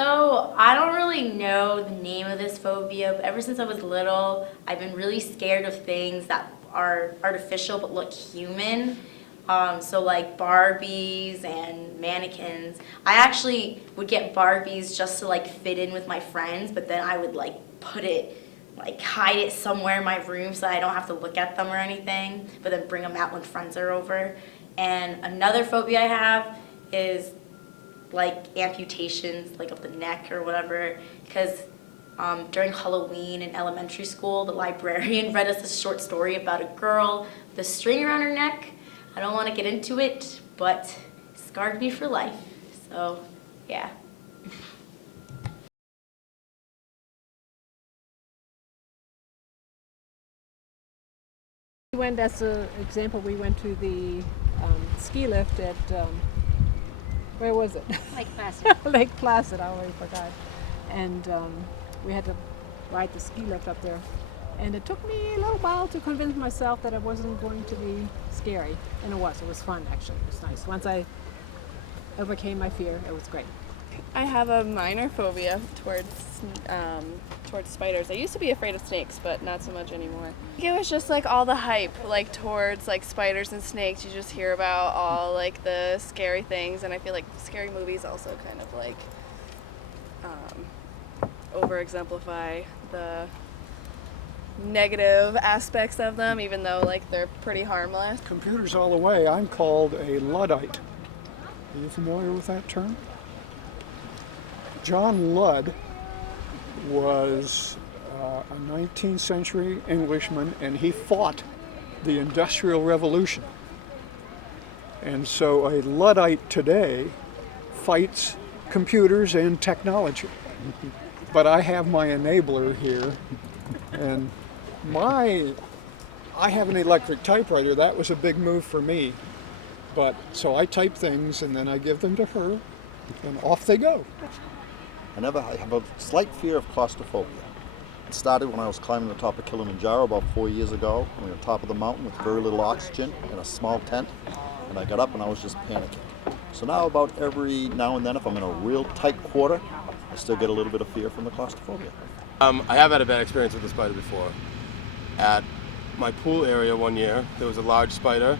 So I don't really know the name of this phobia, but ever since I was little, I've been really scared of things that are artificial but look human. So like Barbies and mannequins. I actually would get Barbies just to like fit in with my friends, but then I would like hide it somewhere in my room so I don't have to look at them or anything, but then bring them out when friends are over. And another phobia I have is like amputations, like of the neck or whatever, because during Halloween in elementary school, the librarian read us a short story about a girl with a string around her neck. I don't want to get into it, but it scarred me for life. So, yeah. We went, as an example, we went to the ski lift at, where was it? Lake Placid. Lake Placid, I already forgot. And we had to ride the ski lift up there. And it took me a little while to convince myself that it wasn't going to be scary. And it was fun actually, it was nice. Once I overcame my fear, it was great. I have a minor phobia towards spiders. I used to be afraid of snakes, but not so much anymore. I think it was just like all the hype, like towards like spiders and snakes. You just hear about all like the scary things, and I feel like scary movies also kind of like over-exemplify the negative aspects of them, even though like they're pretty harmless. Computers all the way. I'm called a Luddite. Are you familiar with that term? John Ludd was a 19th century Englishman, and he fought the Industrial Revolution. And so a Luddite today fights computers and technology. But I have my enabler here, and I have an electric typewriter. That was a big move for me. But so I type things and then I give them to her, and off they go. I have a slight fear of claustrophobia. It started when I was climbing the top of Kilimanjaro about 4 years ago. We were on top of the mountain with very little oxygen in a small tent, and I got up and I was just panicking. So now about every now and then, if I'm in a real tight quarter, I still get a little bit of fear from the claustrophobia. I have had a bad experience with the spider before. At my pool area one year, there was a large spider,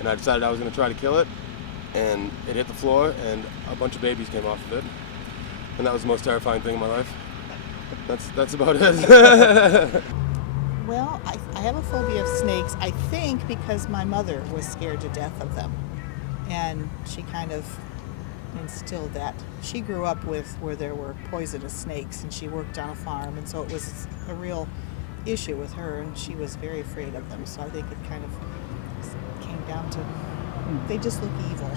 and I decided I was going to try to kill it, and it hit the floor, and a bunch of babies came off of it. And that was the most terrifying thing in my life. That's about it. Well, I have a phobia of snakes, I think because my mother was scared to death of them. And she kind of instilled that. She grew up with where there were poisonous snakes, and she worked on a farm, and so it was a real issue with her, and she was very afraid of them. So I think it kind of came down to, they just look evil.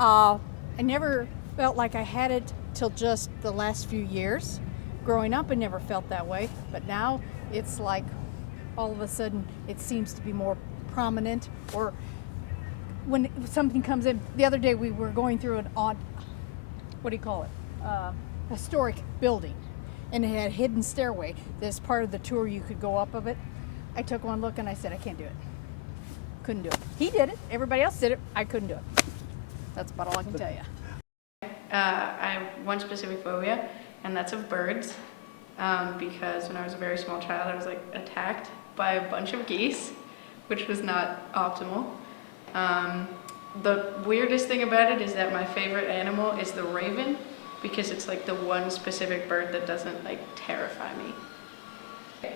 I never felt like I had it till just the last few years. Growing up, I never felt that way, but now it's like all of a sudden it seems to be more prominent, or when something comes in. The other day we were going through an odd, historic building, and it had a hidden stairway. This part of the tour you could go up of it. I took one look and I said, I can't do it. Couldn't do it. He did it, everybody else did it, I couldn't do it. That's about all I can tell you. I have one specific phobia, and that's of birds, because when I was a very small child, I was like attacked by a bunch of geese, which was not optimal. The weirdest thing about it is that my favorite animal is the raven, because it's like the one specific bird that doesn't like terrify me.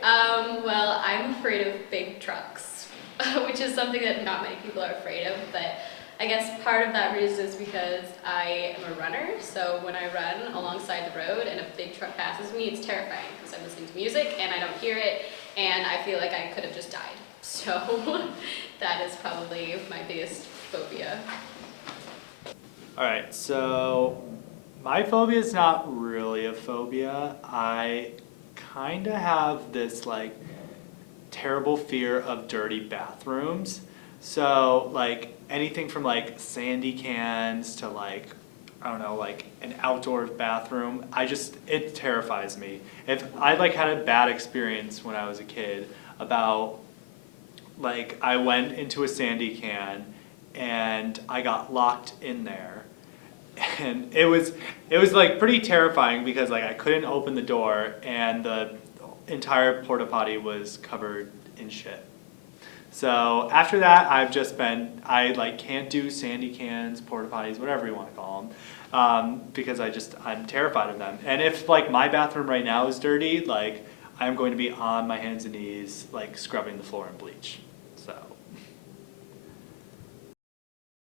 Well, I'm afraid of big trucks, which is something that not many people are afraid of, but I guess part of that reason is because I am a runner, so when I run alongside the road and a big truck passes me, it's terrifying because I'm listening to music and I don't hear it, and I feel like I could have just died. So that is probably my biggest phobia. Alright, so my phobia is not really a phobia. I kind of have this like terrible fear of dirty bathrooms. So like anything from like sandy cans to like, I don't know, like an outdoor bathroom, it terrifies me. If I like had a bad experience when I was a kid about, like I went into a sandy can and I got locked in there, and it was like pretty terrifying because like I couldn't open the door and the entire porta potty was covered in shit. So after that, I like can't do sandy cans, porta potties, whatever you want to call them, because I'm terrified of them. And if like my bathroom right now is dirty, like I'm going to be on my hands and knees, like scrubbing the floor in bleach.